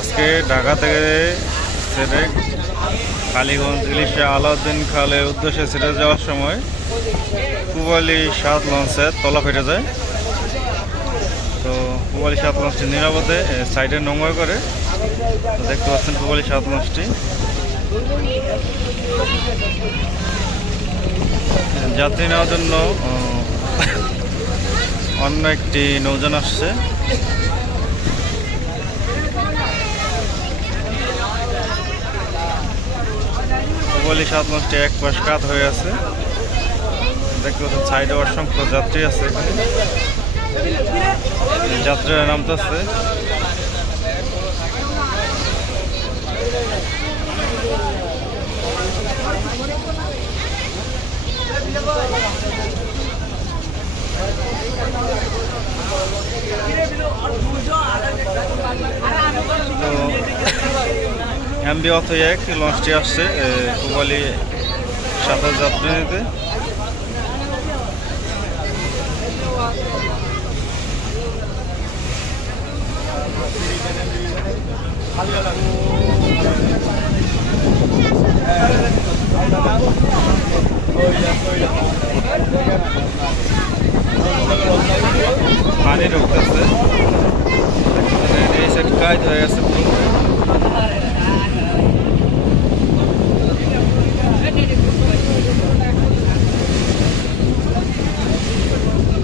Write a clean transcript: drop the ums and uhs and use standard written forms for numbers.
আজকে ঢাকা থেকে ছেড়ে কালীগঞ্জ ইলিশে আলাউদ্দিন খালের উদ্দেশ্যে ছেড়ে যাওয়ার সময় পূবালী 7 লঞ্চের তলা ফেটে যায়। তো পূবালী 7 লঞ্চটি নিরাপদে সাইডে নোংর করে। তো দেখতে পাচ্ছেন পূবালী 7 লঞ্চটি যাত্রী নেওয়ার জন্য অন্য একটি নৌযান আসছে। পূবালী 7 লঞ্চটি এক পাশ কাত হয়ে আছে। দেখতে পাচ্ছেন সাইডে অসংখ্য যাত্রী আছে, এখানে যাত্রীরা নামতেছে। এমবি অথই এক লঞ্চটি আসছে পূবালী 7 যাত্রী নিতে। পানি ঢুকতেছে, এই সাইড কাজ হয়ে গেছে পুরো।